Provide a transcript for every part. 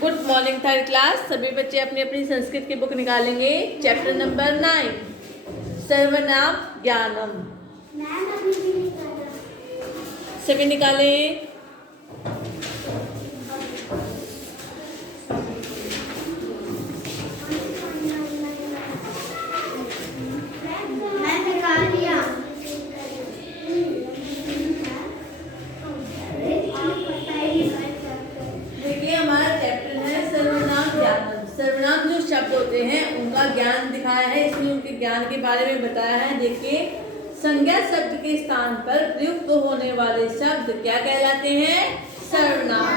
Good morning third class. सभी बच्चे अपनी अपनी संस्कृत की बुक निकालेंगे। चैप्टर नंबर 9 सर्वनाम ज्ञानम। सभी निकालें। सर्वनाम जो शब्द होते हैं उनका ज्ञान दिखाया है, इसमें उनके ज्ञान के बारे में बताया है। देखिए, संज्ञा शब्द के स्थान पर प्रयुक्त होने वाले शब्द क्या कहलाते हैं? सर्वनाम।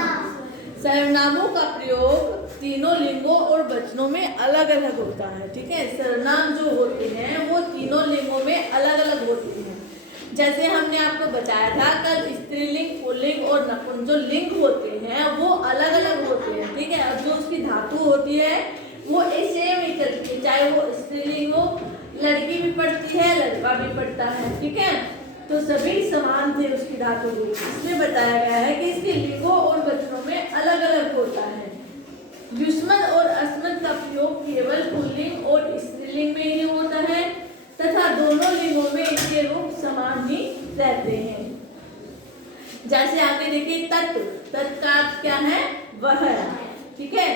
सर्वनामों का प्रयोग तीनों लिंगों और वचनों में अलग अलग होता है। ठीक है, सर्वनाम जो होते हैं वो तीनों लिंगों में अलग अलग होते हैं। जैसे हमने आपको बताया था कल, स्त्रीलिंग, पुल्लिंग और नपुंसक जो लिंग होते हैं वो अलग अलग होते हैं। ठीक है, और जो उसकी धातु होती है वो सेम ही चलती है, चाहे वो स्त्रीलिंग हो, लड़की भी पढ़ती है, लड़का भी पढ़ता है। ठीक है, तो सभी समान थे उसकी धातु रूप। इसमें बताया गया है कि इसके लिंगों और वचनों में अलग अलग होता है। युष्मद और अस्मद का प्रयोग केवल पुल्लिंग और स्त्रीलिंग में ही होता है तथा दोनों लिंगों में इसके रूप समान ही रहते हैं। जैसे आगे देखिए, तत्व। तत्व का अर्थ क्या है? वह। ठीक है,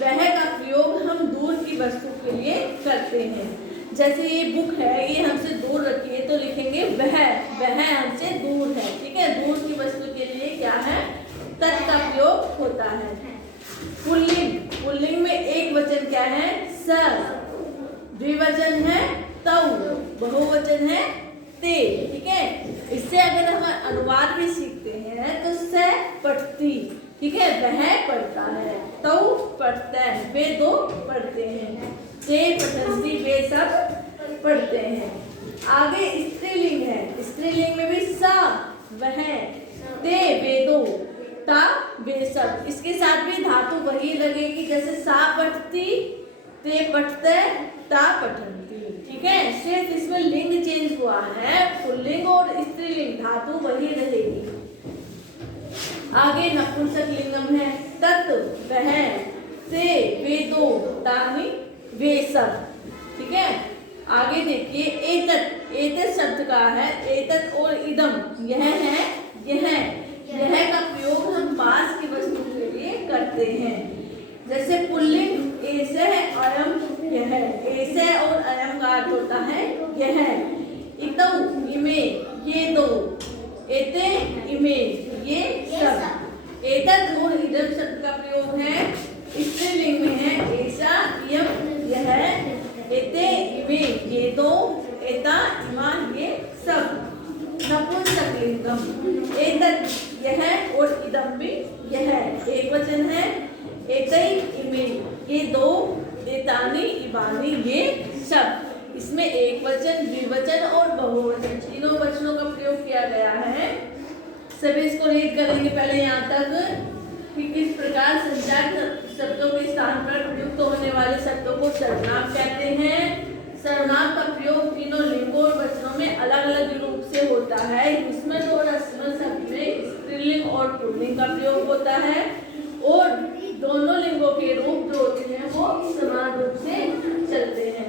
वह का प्रयोग हम दूर की वस्तु के लिए करते हैं। जैसे ये बुक है, ये हमसे दूर रखी है तो लिखेंगे वह हमसे दूर है। ठीक है, दूर की वस्तु के लिए क्या है? तत्व का प्रयोग होता है। पुल्लिंग। पुल्लिंग में एक वचन क्या है? स। द्विवचन है तौ, बहुवचन है ते। ठीक है, इससे अगर हम अनुवाद भी सीखते हैं तो स पढ़ती, ठीक है, वह पढ़ता है, तौ पढ़ता है, वे दो पढ़ते हैं, ते पठन्ति, वे सब पढ़ते हैं। आगे स्त्रीलिंग है। स्त्रीलिंग में भी सा, वह, ते, वे दो, ता, वे सब। इसके साथ भी धातु वही लगेगी, जैसे सा पठती, ते पठते, ता पठन्ति। ठीक है, सिर्फ इसमें लिंग चेंज हुआ है, पुल्लिंग और स्त्रीलिंग, धातु वही रहेगी। आगे नपुंसक लिंगम है। तत्, वह, ते, वे दो, तानि, वे सब। ठीक है, आगे देखिए, एतत्। एतत् शब्द का है एतत् और इदम, यह है, यह का प्रयोग हम पास की वस्तु के लिए करते हैं। जैसे पुल्लिंग ऐसे है, अयम, यह, ऐसे और अयम का अर्थ होता है यह। इतौ, इमे, ये दो, एते, इमे, ये सब। एतत् और इदम शब्द का प्रयोग है स्त्रीलिंग में है, ऐसा, यम, यह, एते, इमे, ये दो, एता, इमा, ये सब। नपुंसक लिंगम। एतत्, यह, और इदम भी यह, एक वचन है, एतै, इमे, ये दो, एतानि, इबानि, ये सब। इसमें एक वचन, द्विवचन और बहुवचन तीनों वचनों का प्रयोग किया गया है। सभी इसको रीड करेंगे पहले यहाँ तक कि किस प्रकार संचार शब्दों के स्थान पर प्रयुक्त होने वाले शब्दों को सर्वनाम कहते हैं। सर्वनाम का प्रयोग तीनों लिंगों और वचनों में अलग अलग रूप से होता है। युष्मद और अस्मद शब्द में स्त्रीलिंग और पुल्लिंग का प्रयोग होता है और दोनों लिंगों के रूप जो होते हैं वो समान रूप से चलते हैं।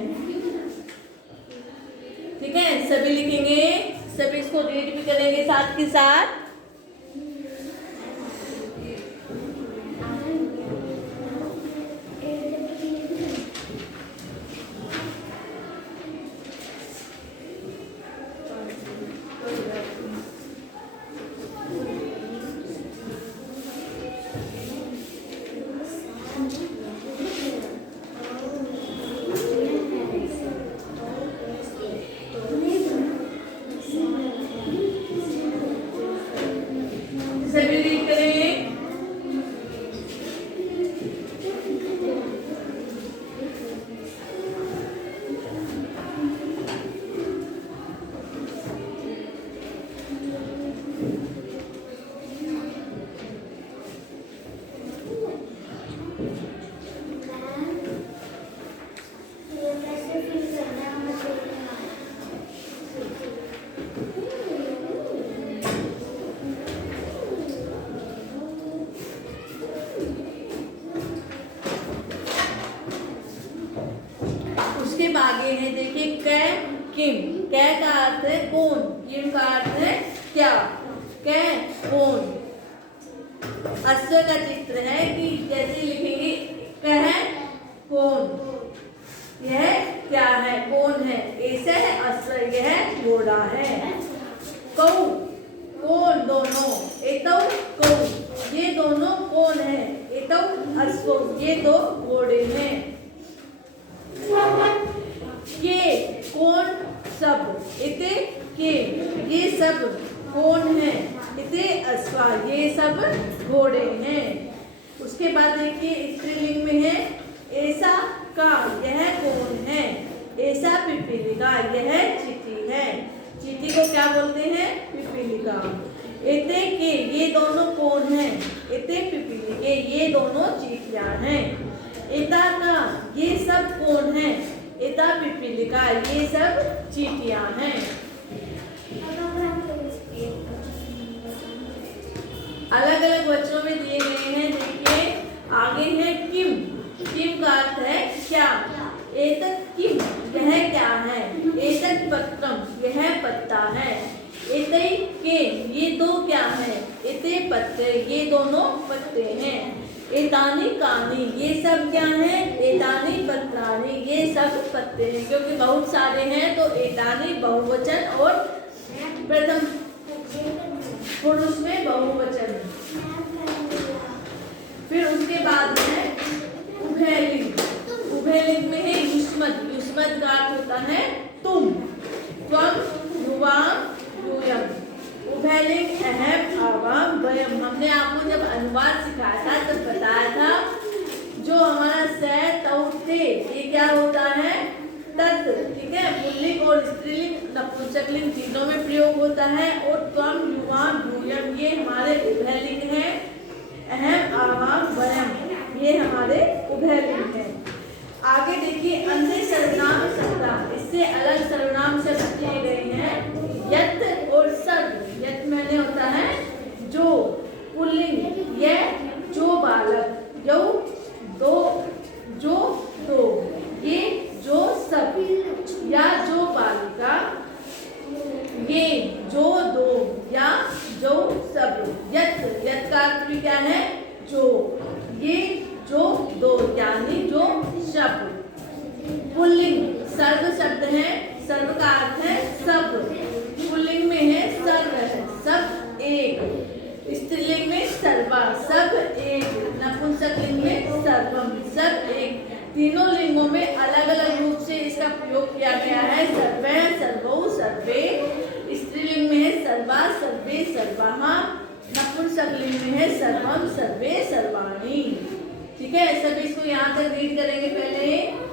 ठीक है, सभी लिखेंगे, सभी इसको रीड भी करेंगे साथ के साथ। आगे है देखिए कै किम। कै का अर्थ है कौन, किम का अर्थ है क्या। कै कौन। अश्व का चित्र है कि जैसे लिखेंगे कह कौन, यह क्या है, कौन है। ऐसे है अश्व, यह घोड़ा है। कौ कौन दोनों, एतौ कौ, ये दोनों कौन है। एतौ अश्व, ये दो घोड़े हैं। के कौन सब, इते के, ये सब कौन है। इते अश्वा, ये सब घोड़े हैं। उसके बाद देखिए स्त्रीलिंग में है ऐसा का, यह कौन है। ऐसा पिपीलिका, यह चींटी है। चींटी को क्या बोलते हैं, पिपीलिका। एते के, ये दोनों कौन है। एते पिपीलिके, ये दोनों चींटियां हैं। एता का, ये सब कौन है। एता पिपीलिका, ये सब चींटियां हैं। अलग अलग वचनों में दिए गए हैं। देखिए आगे है किम। किम का अर्थ है क्या। एतत् किम, यह क्या है। एतत् पत्रम, यह पत्ता है। एतै के, ये दो क्या है। एते पत्ते, ये दोनों पत्ते हैं। एतानी कानी, ये सब क्या है। एतानी पत्राणी, ये सब पत्ते हैं। क्योंकि बहुत सारे हैं तो एतानी बहुवचन और प्रथम पुरुष में बहुवचन। फिर उसके बाद है उभयलिंग। उभयलिंग में है युष्मत्। युष्मत् का अर्थ होता है तुम, त्वम, युवाम, यूयम। उभयलिंग अहम, आवाम, वयम। हमने आपको जब अनुवाद सिखाया था तब बताया था जो हमारा से तौ ते, ये क्या होता है तत्, ठीक है। पुल्लिंग और स्त्रीलिंग नपुंसकलिंग तीनों में प्रयोग होता है। और त्वम, युवाम, यूयम, ये हमारे उभयलिंग है। अहम, आवाम, वयम, ये हमारे उभयलिंग है। आगे देखिए अन्य सर्वनाम शब्द, इससे अलग सर्वनाम शब्द दिए गए हैं। यत् और सर्व। यत् मैंने होता है जो, पुल्लिंग यह, जो बालक, यौ दो, जो दो, ये जो सब, या जो बालिका, ये जो दो, या जो सब। यत्, यत् का अर्थ भी क्या है जो, ये जो दो, यानी जो शब्द। पुल्लिंग सर्व शब्द है। सर्व का अर्थ है सब। पुल्लिंग में है सर्व है, सब एक। स्त्रीलिंग में सर्वा, सब एक। नपुंसकलिंग में सर्वम, सब एक। तीनों लिंगों में अलग अलग रूप से इसका प्रयोग किया गया है। सर्वे, सर्वौ, सर्वे। स्त्रीलिंग में है सर्वा, सर्वे, सर्वाः। नपुंसकलिंग में है सर्वम, सर्वे, सर्वाणि। ठीक है, सभी इसको यहाँ तक रीड करेंगे पहले।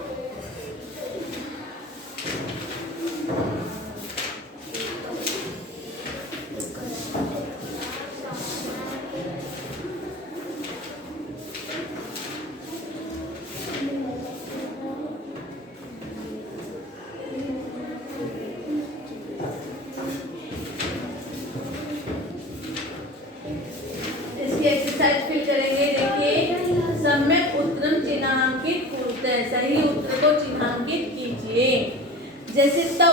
एक्सरसाइज फिल करेंगे। देखिए सम्यक उत्तरम चिन्हांकित कुरुते, सही उत्तर को चिन्हांकित कीजिए। जैसे तौ,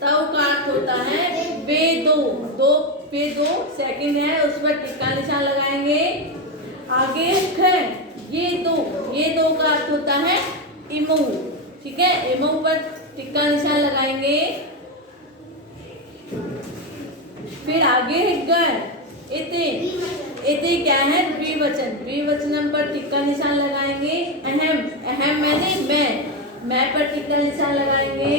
तौ का अर्थ होता है वे दो, दो पे दो सेकंड है उस पर टिक्का निशान लगाएंगे। आगे ख, ये दो का अर्थ होता है इमऊ, ठीक है। इमऊ पर टिक्का निशान लगाएंगे। फिर आगे है ग, एते, एते क्या है द्विवचन। द्विवचनम पर टिक्का निशान लगाएंगे। अहम, अहम मैंने मैं पर टिक्का निशान लगाएंगे।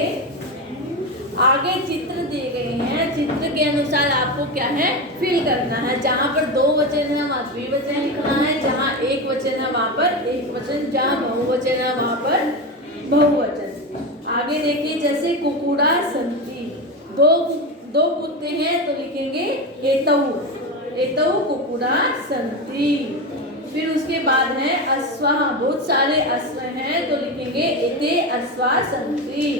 आगे चित्र दिए गए हैं, चित्र के अनुसार आपको क्या है फिल करना है। जहाँ पर दो वचन है वहाँ द्विवचन लिखना है, जहाँ एक वचन है वहाँ पर एक वचन, जहाँ बहुवचन है वहाँ पर बहुवचन। आगे देखिए जैसे कुकुड़ा संति, दो कुत्ते हैं तो लिखेंगे एतऊ, एतऊ कुकुड़ा संति। फिर उसके बाद है अश्वा, बहुत सारे अश्व हैं तो लिखेंगे एते अश्वा संति।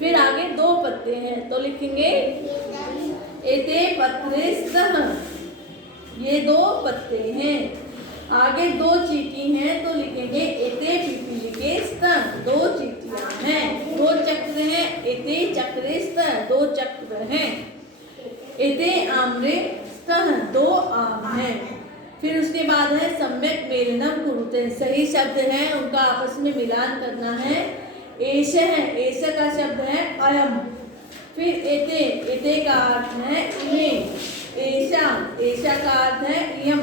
फिर आगे दो पत्ते हैं तो लिखेंगे एते पत्रे स्तः, ये दो पत्ते हैं। आगे दो चीटी हैं तो लिखेंगे एते पिपीलिके स्तन, दो चीटियां हैं। दो चक्र हैं, एते चक्रे स्तन, दो चक्र हैं। एते आम्रे स्तन, दो आम हैं। फिर उसके बाद है सम्यक मेलनम कुरुते, सही शब्द हैं उनका आपस में मिलान करना है। एष है, एष का शब्द है अयम। फिर एते, एते का अर्थ है इमे। एषा, एषा का अर्थ है इयम।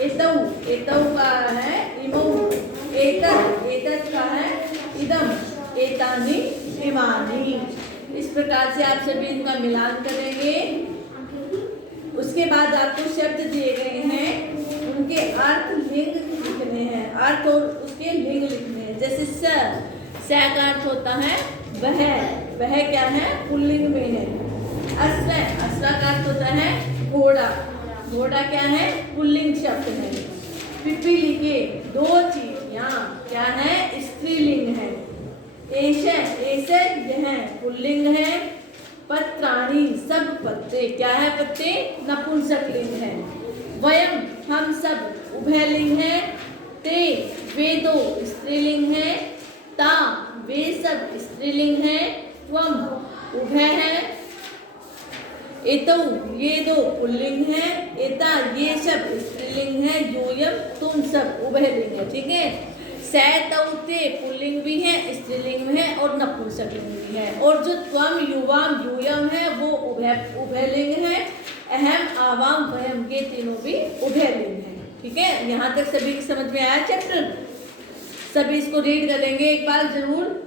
एतौ, एतौ का है इमौ। एतत्, एतत् का है इदम। एतानि इमानि। इस प्रकार से आप सभी इनका मिलान करेंगे। उसके बाद आपको शब्द दिए गए हैं, उनके अर्थ लिंग लिखने हैं, अर्थ और उसके लिंग लिखने हैं। जैसे स का अर्थ होता है वह, वह क्या है पुल्लिंग में है। अस्र, अस्र का अर्थ होता है घोड़ा, घोड़ा क्या है पुल्लिंग शब्द है। पिपीलिके, दो चीटियां क्या है स्त्रीलिंग है। एष, एष यह पुल्लिंग है। पत्राणि, सब पत्ते, क्या है पत्ते नपुंसक लिंग है। वयम, हम सब उभयलिंग है। ते, वे दो स्त्रीलिंग है। ता, वे सब स्त्रीलिंग है। त्वम, उभय है। एतौ, ये दो पुल्लिंग है। एता, ये सब स्त्रीलिंग है। यूयम, तुम सब उभयलिंग है। ठीक है। सैतौते पुल्लिंग भी है, स्त्रीलिंग में है और नपुंसक लिंग भी है। और जो त्वम, युवाम, यूयम है वो उभयलिंग है। अहम, आवाम, वयम, ये तीनों भी उभयलिंग है। ठीक है। यहाँ तक सभी की समझ में आया चैप्टर? सभी इसको रीड करेंगे एक बार जरूर।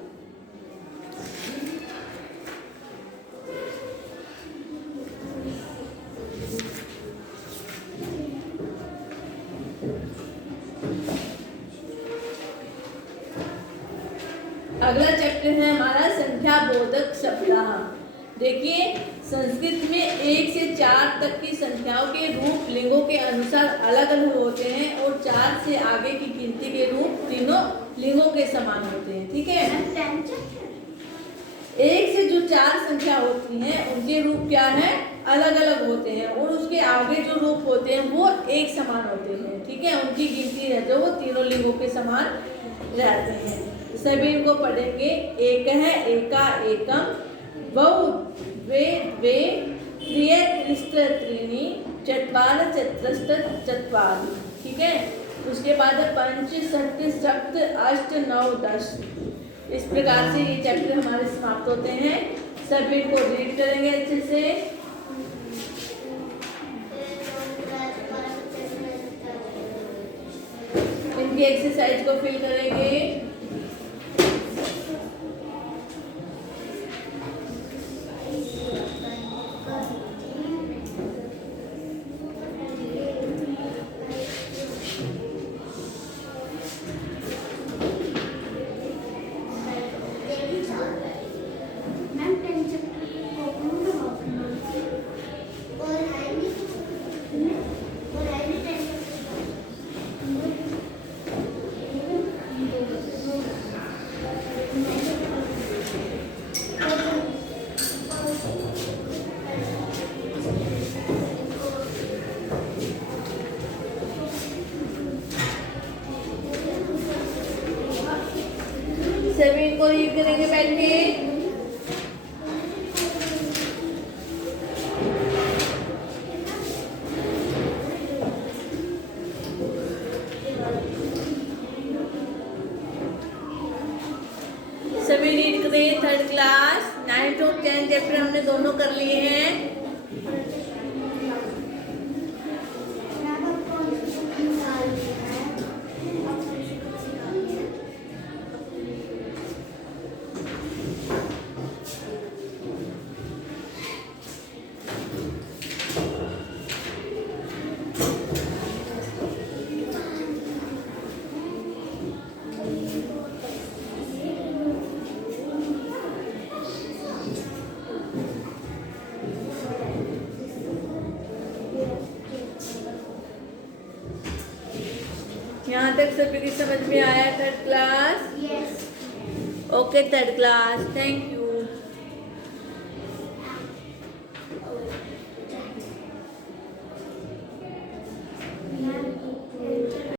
अगला चैप्टर है हमारा संख्या बोधक सप्ताह। देखिए संस्कृत में 1 से 4 तक की संख्याओं के रूप लिंगों के अनुसार अलग अलग होते हैं और 4 से आगे की गिनती के रूप तीनों लिंगों के समान होते हैं। ठीक है। 1 से जो 4 संख्या होती हैं उनके रूप क्या है अलग अलग होते हैं और उसके आगे जो रूप होते हैं वो एक समान होते हैं। ठीक है। उनकी गिनती रहते वो तीनों लिंगों के समान रहते हैं। सभी इनको पढ़ेंगे। एक है एका, एकम, बहु, द्वे, द्वे, त्रिय, त्रिष्ट, त्रीणि, चत्वार, चतुष्ट, चत्वारि। ठीक है। उसके बाद पंच, सप्त, सप्त, अष्ट, नौ, 10। इस प्रकार से ये चैप्टर हमारे समाप्त होते हैं। सभी इनको रीड करेंगे अच्छे से। इनकी एक्सरसाइज को फिल करेंगे। सभी इनको रीड करेंगे बैठ के। सभी रीड करें। 3rd क्लास 9th और 10th चैप्टर हमने दोनों कर लिए हैं। यहाँ तक सभी की समझ में आया 3rd class? Okay 3rd class, thank you.